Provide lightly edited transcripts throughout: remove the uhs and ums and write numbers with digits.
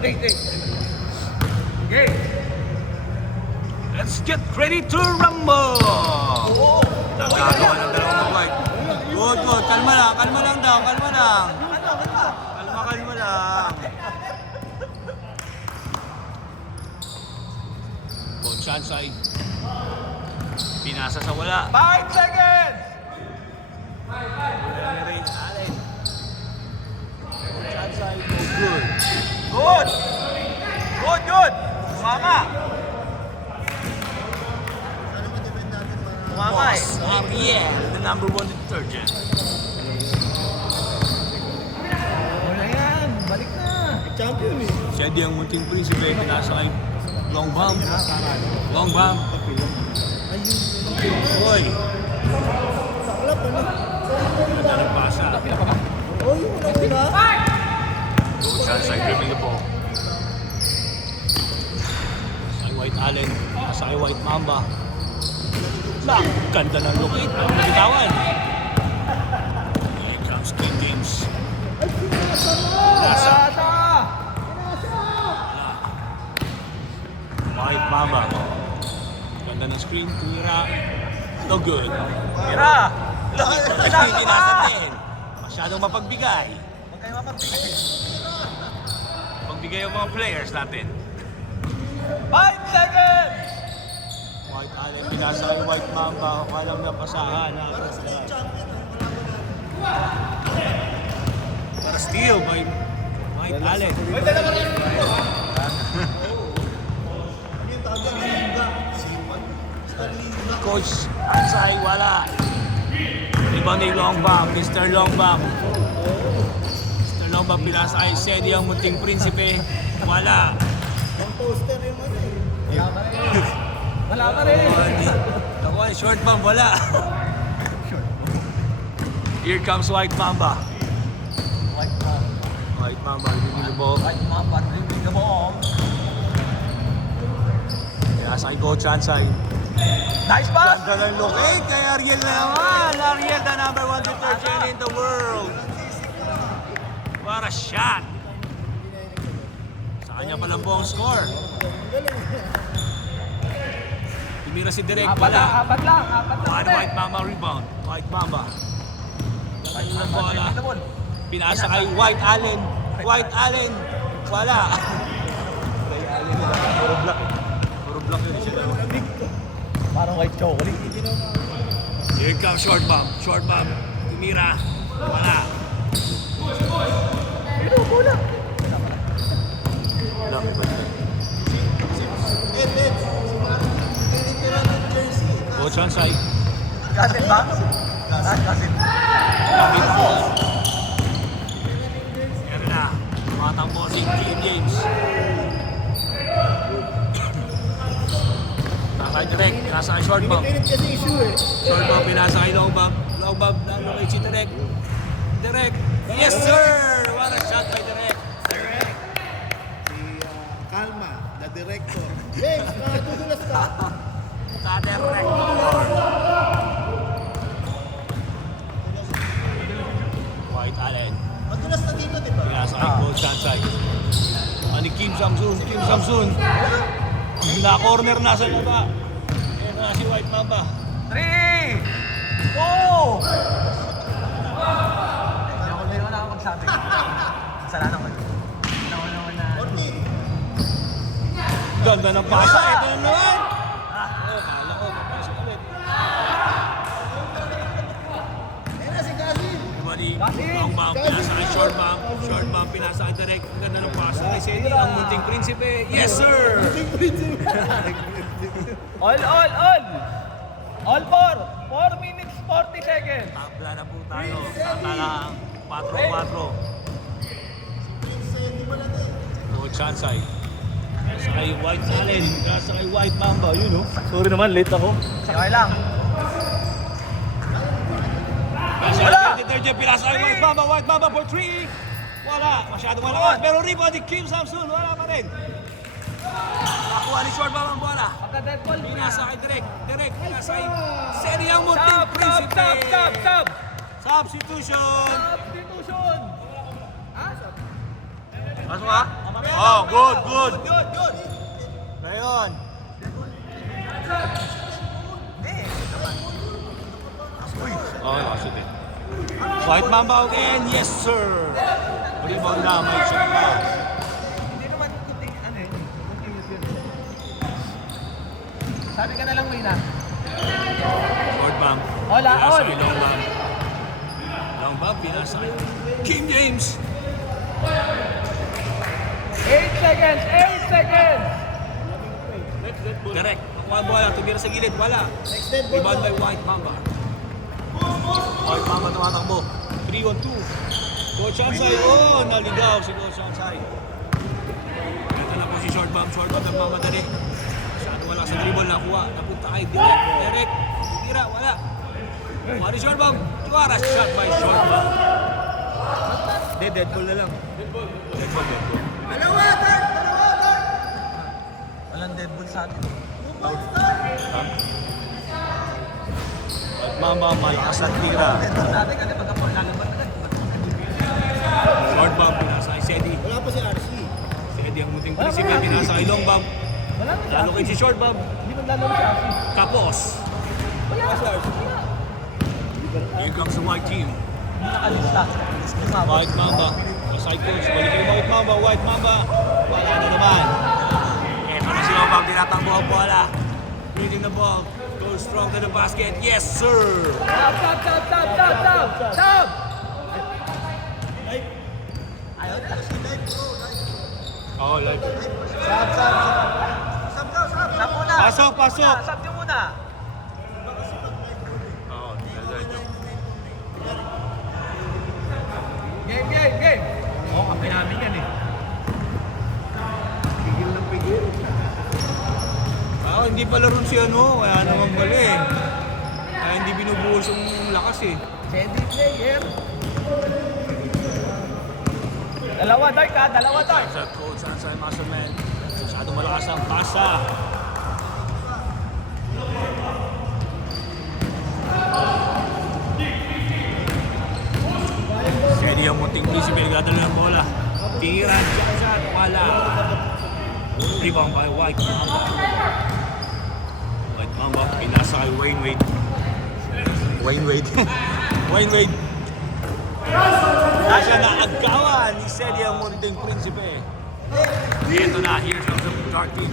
Okay. Let's get ready to rumble! Nagkagawa ng dalawang white. Good. Kalma lang daw. Kalma lang. Chansay. Pinasa sa wala. 5 seconds! Allen. Chansay, no good. Good! Mama! Boss Ariel, the number 1 detergent. Wala yan! Balik na! Champion eh! Siya di ang munting prinsipe, pinasa kay Long Bomb. Hoy! Ganda ng pasa. Go Chansay, dribbling the ball. Ay White Allen, nasa kay White Mamba. Ganda ng locate, nagitawan. Here comes King Games. Nasa. White Mamba. Ganda ng screen, tira. No good. Tira! Hindi nasa 10. Masyadong mapagbigay. Huwag kayo mapagbigay. Pagbigay ang mga players natin. 5 seconds! White Allen, pinasa kay White Mamba. Walang napasahan. Para steal by White Allen. Coach, Ansay, wala. Iba ni Long Bomb, Mr. Long Bomb. Mr. Long Bomb, pinasa kay Sedi ang munting prinsipe. Wala. Ang poster yung ano eh. Wala pa rin. Ako ay short bomb, wala. Here comes White Mamba. White Mamba, giving the ball. Pinasa kay Coach Ansay. Nice pass! Ganda ng locate kay Ariel na naman. Ariel, the number 1 detergent in the world. What a shot! Sa kanya pa lang po ang score. Tumira si Direk, wala. Apat lang. White Mamba rebound. White Mamba. Ang bola. Pinasa kay White Allen. White Allen, wala. Puro block yun siya. Parang white chocolate. Here comes short bomb. Tumira. Wala. Bola. Coach Ansay. Kasin ba? Kasin. Lapit po. Yan na. Tumatakbo si King James. Nasa direct. Pinasa kay short bomb. Short bomb. Pinasa kay long bomb. Long bomb. Lalo kay si direct. Direct. Yes sir! What a shot by direct. Kalma, the director. Yes, tutulas ka. Ka-direct. White Allen. Madulas na dito, di ba? Pinasa kay Coach Ansay. Ani Kim Samsun. Na-corner na sa baba. Ayan na si White Mamba. 3! 2! Hindi ko na ako magsabi. Kasalanan ko. Naman na. Ganda ng pasa. Ito na naman. Kala ko, papasok ulit. Ayan na si Kasin. Long bomb, pinasa kay short bomb, pinasa kay direct. Ganda ng pasa kay Sedi, ang munting prinsipe. Yes, sir! All for 4 minutes 40 seconds. Tabla na po tayo. Tatalang 4-4. Coach Ansay. Pinasa kay White Allen, pinasa kay White Mamba. Yun, oh. Sorry naman, late ako. Okay lang. Wala! Detergent, pinasa kay White Mamba for 3. Wala, masyadong malakas. Pero rebound ni Kim Samsun, wala pa rin. Nakuha ni short bomb ang bola. Pagka-dead ball, Pinasa kay Direk, pinasa kay Sedi ang munting prinsipe. Stop! Substitution. Substitution! Ha? Pasok ka? Tama Oh, good. Ngayon. Oh, kasi din. White Mamba again, yes sir. Rebound na, may shot pa. Hindi naman ano yun. Continuous yun. Sabi ka na lang, Wayna. Short bomb. Hola, Pinasa on. kay long bomb. Long bomb, pinasa kay King James. 8 seconds! 8 seconds! Correct. Nakuha ang bola, tumira sa gilid, wala. Rebound by White Mamba. White Mamba tumatakbo. 3-on-2. Coach Ansay, oh, naligaw si Coach Ansay. Ito na po si short bomb ng mamadali. Masyado wala sa dribble, nakuha. Napunta kay Derek. Tira, wala. Kuha ni short bomb. Tuwara, shot by short bomb. Dead ball na lang. Dead ball. Walang dead ball sa atin. White Mamba, malakas na tira. Dead ball natin kasi pagka-ball lalaban na. Short bomb, pinasa kay Sedi. Wala pa si RC. Sedi ang muting prinsipe, pinasa kay long bomb. Wala na Lalo kay si short bomb. Hindi man lalaro si Asi. Kapos. Wala na si Asi. Here comes the white team. Hindi nakalista. White Mamba. Side coach. Balik kay White Mamba. White Mamba. Wala na naman. Eto na si Lobang. Tinatakbo ang bola. Reading the ball. Goes strong to the basket. Yes, sir! Stop! Oh, like. Stop muna! Pasok! Stop nyo muna! Oh, diretso. Game! Oo, kami namin yan eh. Pigil. Hindi pala ron si ano. Kaya naman mali eh. Kaya hindi binubuhos yung lakas eh. Steady player. Dalawa, Dark. Sa coach, sa muscle man. Masyado malakas ang pasa. Sedi ang munting pisip, pinagdadala ng bola. Tira, shot, wala. Rebound by White Mamba. White Mamba, pinasa kay Wayne Wade. Wayne Wade. Nasa na agawan ni Sedi ang munting prinsipe. Ito na, here comes the dark team.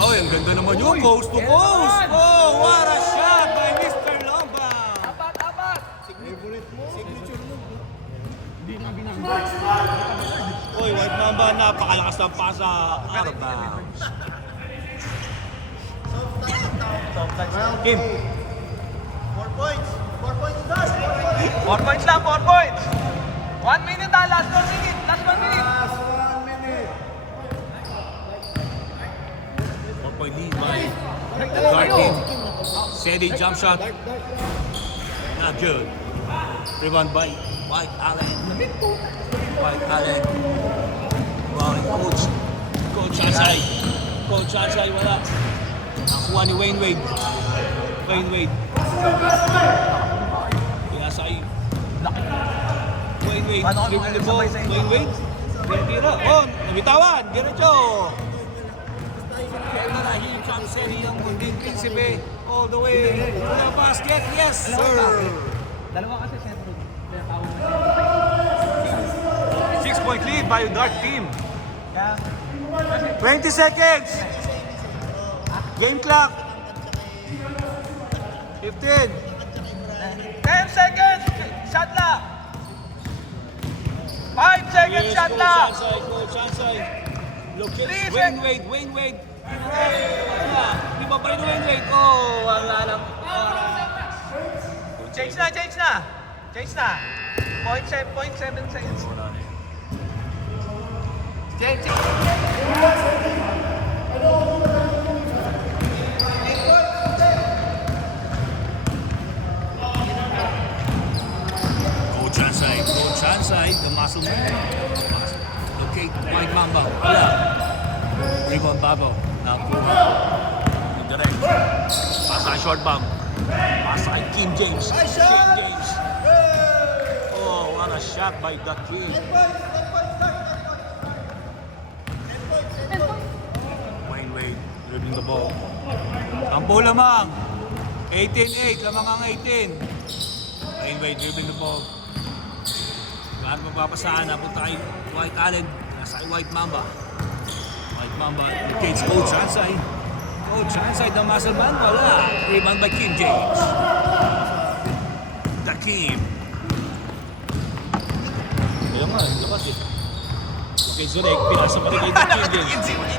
Oh, ang ganda naman yun, coast to coast. Oh, what a shot by Mr. Lombang. Apat! Signature move. Oy, White Mamba, napakalakas ng pasa. Out of bounds. Kim. 4 points. 4 points guys. 4 points lang, 4 points! 1 minute na, last 1 minute! Last 1 minute! Last 1 minute. 1-point lead by dark team. Steady jump shot. Not good. Rebound by White Allen. Wow, Coach Ansay, wala. Nakuha ni Wayne Wade. Pinasa kay Wayne Wade. Paano kami Dribbling the ball. sabay sa inyo? Wayne Wade. Tira. Oh, nabitawan. Diretso. Kaya na, here comes Sedi ang munting prinsipe. All the way to the basket. Yes, sir. Dalawa kasi sentro. Kaya tawag mo 6-point lead by the dark team. Kaya, 20 seconds. Game clock. 15. 10 seconds! Shot lang! 5 seconds, Yes, shot lang! Coach Ansay. Three Wayne Wade. Di ba pa rin Wayne Wade? Oh, wala lang. Change na! 0.7 seconds. Change. Coach Ansay, the muscle man. Okay, White Mamba. Wala. Rebound Babaw. Nakuha. Indirect. Pasa short bomb. Pasa kay Kim James. Oh, what a shot by the King. dribbling the ball. Tampo lamang. 18-8, lamang ang 18. Wayne Wade dribbling the ball. Lahat mapapasaan, napunta kay White Allen. Nasa kay White Mamba. White Mamba, locates Coach Chansay. Coach Chansay, the muscle man, wala. Rebound by Kim James. The Kim. Kaya nga, lakas eh. Okay, Zurek, pinasa pa rin kay The Kim James.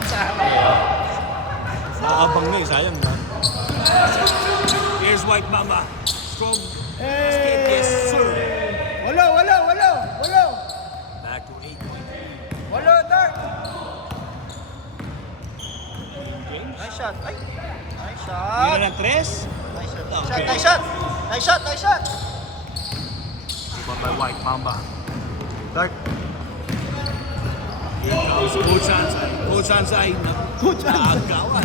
Nakakabang na eh, sayang na. Here's White Mamba. Strong. Yes, sir. Walo! Back to 8-point. Walo, Dark! James. Nice shot. Ay! Nice Mira shot! ng 3. Nice shot. Okay. Nice shot! Nice shot! Nice shot! Iba by White Mamba. Dark. Here comes Coach Chansay. Coach Chansay na naagawan.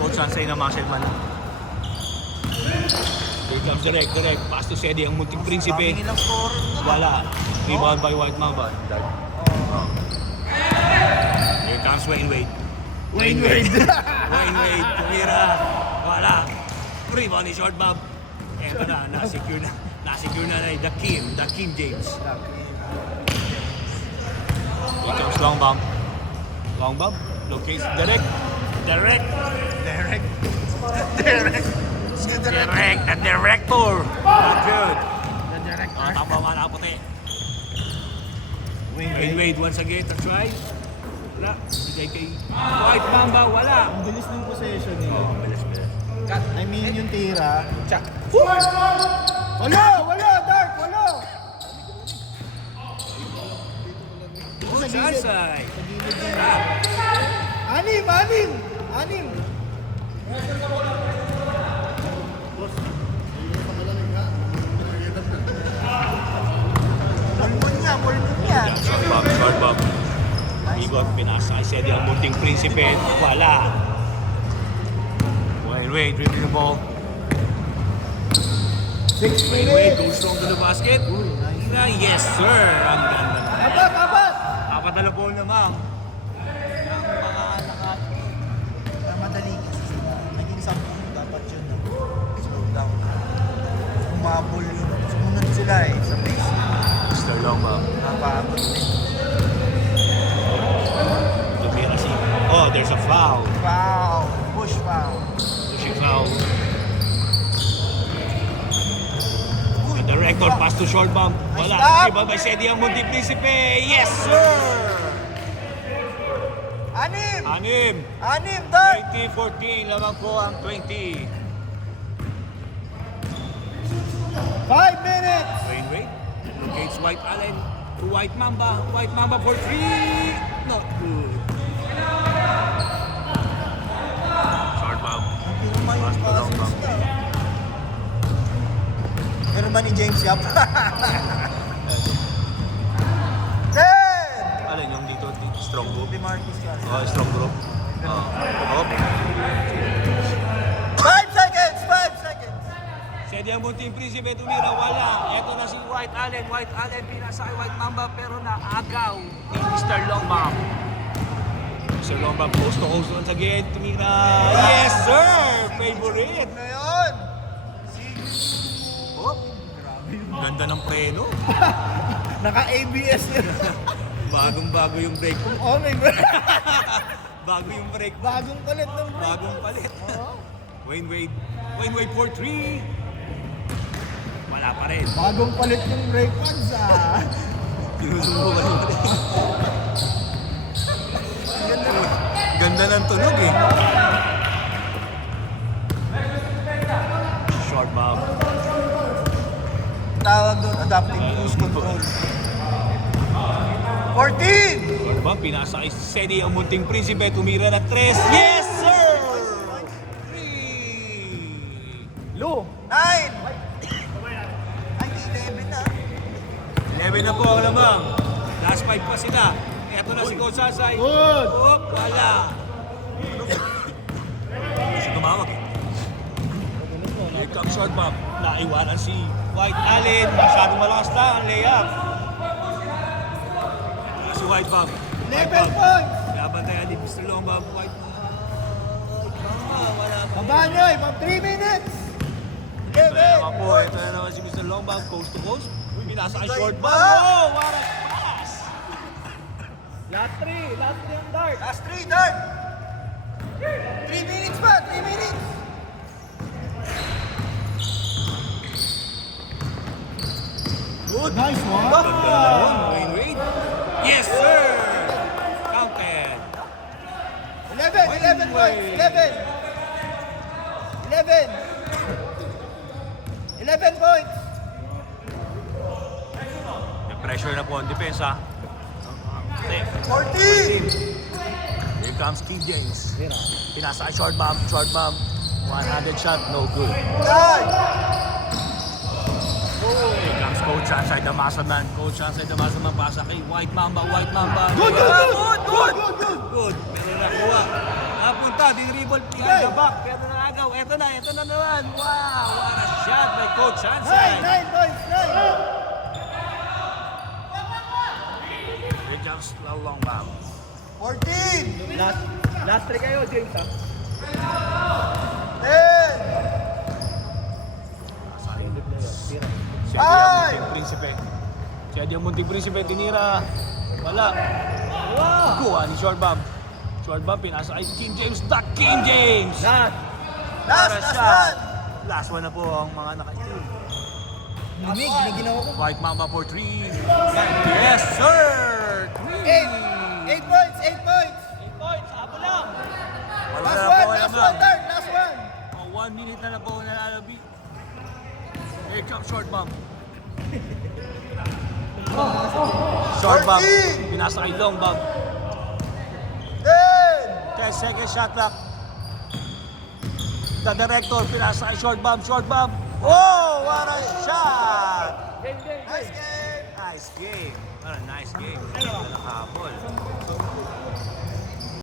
Coach Chansay na muscle man. Here comes direct. Pass to Sedi, ang munting prinsipe. Dami nilang score. Wala. Rebound by White Mamba. Here comes Wayne Wade. Wayne Wade, tumira. Wala. Rebound ni Short Bob. Eto na, na-secure na. Na-secure na The Kim James. Here comes long bomb. Locates Derek. The director. Not good. Tama mga puti. Wayne Wade once again to try. Wala. Bigay kay White Mamba. Wala. Ang bilis ng possession nila. Bilis. I mean yung tira. Check. Walo! Dark! Walo! Chansay. Anim! Pulmonya. Short bomb. Igot, pinasa kay Sedi ang munting prinsipe. Wala. Wayne Wade dribbling the ball. 6 Wayne Wade minutes! goes strong to the basket. Yes, sir. Ang ganda. Apat! Apat na ball naman. Madali kasi sila. Naging 10 dapat yun. Slow down. Umabol yun. Sumunod sila sa base. Mr. Longbaum. Napagod din. Tumira si... Oh, there's a foul. Foul. Push foul. Pushing foul. The director pass to short bomb. Wala. Nice Rebound by Sedi ang munting prinsipe. Yes, sir. Anim, Dark! 20-14. Lamang po ang 20. 5 minutes! Wayne Wade locates White Allen to White Mamba. White Mamba for 3. Not good. Short bomb. Pirma yung Pass to long passes bomb. niya. Meron ba ni James Yap? 10! Alin yung dito, strong group? Di Marcus yan. Oh, strong group. Oh. 5 seconds! Sedi ang munting prinsipe tumira, wala. Ito na si White Allen. White Allen pinasa kay White Mamba pero naagaw ni Mr. Longbomb. Mr. Longbomb post to host once again. Tumira. Yes, sir! Favorite. Na yun! Oh, ganda ng preno. Naka-ABS yun. Bagong-bago yung break. Oh my God! Bago yung break. Bagong palit ng break. Bagong palit. Oo. Wayne Wade for 3. Wala pa rin. Bagong palit yung break pads ah. Sinusubukan mo rin. Ganda ng tunog eh. Short bomb. Tawag doon, adaptive cruise control. 14! Short bomb, pinasa kay Sedi ang munting prinsipe. Tumira na 3. Yes, sir! 3. Lu! 9! Ay, 11 na. 11 na po ang lamang. Last 5 pa sila. Ito na si Coach Sasay. Good! Oh, wala. Kasi tumawag eh. Here comes short bomb. Naiwanan si White Allen. Masyadong malakas na ang layup. Si White Bomb. 11 points! Nabantayan ni Mr. Longbomb. White Bomb. Wala pa. Babaan nyo, ibang 3 minutes. Ito na naman po. Ito na naman si Mr. Longbang. Coast to coast. Pinasa kay short bomb. Oh, what a pass! Last 3 ang dart. Last 3, dart. 3 minutes pa, 3 minutes. Good. Nice one. Wade. Yes, sir! Counted. 11 points, 11 points. May pressure na po ang depensa. 14. Here comes Steve James. Pinasa short bomb. One-handed shot, no good. 9. Here comes Coach Ansay Damasaman. Coach Ansay Damasaman pasa kay White Mamba. Good. Good. Pero nakuha. Napunta, dinribble behind the back. Pero nakagaw. Ito na naman. Wow, what a shot by Coach Ansay. 9 points, 9. Here comes long bomb. 14. Last 3 kayo, James, ha? 10. Siya di ang munting prinsipe. Siya di ang munting prinsipe. Tinira. Wala. Kuha ni short bomb. Short bomb, pinasa kay King James. King James! Para Last shot. one. Last one na po ang mga naka-team. Lumig, ginaginawa ko. White Mamba for 3. Yes, sir! 8 points, 8 points. 8 points. Abo lang. Wala Last na one, po, last alam one, lang. dart, last one. 1 minute na po nalalabi. Here comes short bomb. Short bomb. 14. Pinasa kay long bomb. 10. 10 seconds shot clock. The director, pinasa kay short bomb. Oh, what a shot! Nice game. Nice game. What a nice game. Nakapol.